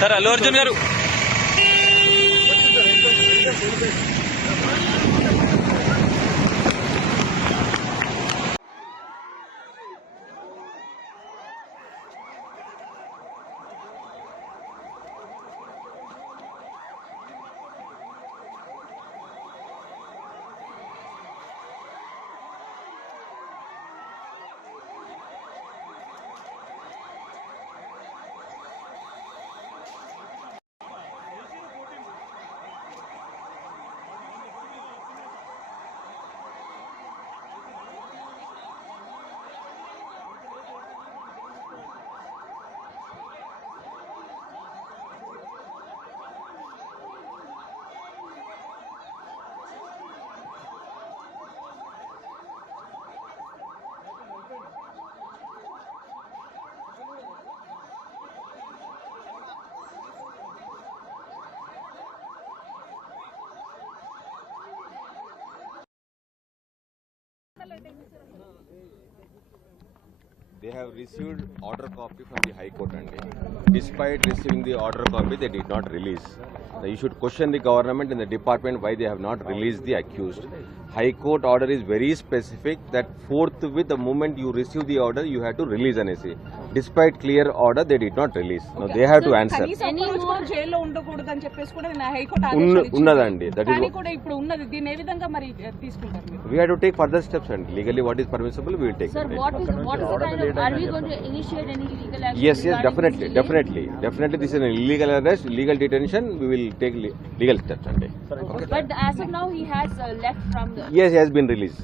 సార్ అల్లు అర్జున్ గారు They have received order copy from the High Court and despite receiving the order copy, they did not release. Now you should question the government and the department why they have not released the accused. High Court order is very specific that forthwith the moment you receive the order, you have to release an essay. Despite clear order, they did not release. Now they have to answer. Unnadandi. That is. We have to take further steps and legally what is permissible, we will take. Sir, what is the kind of, are we going to initiate any legal action? Yes, definitely. This is an illegal arrest, illegal detention, we will take legal steps. Okay. But as of now, he has left from the... Yes, he has been released.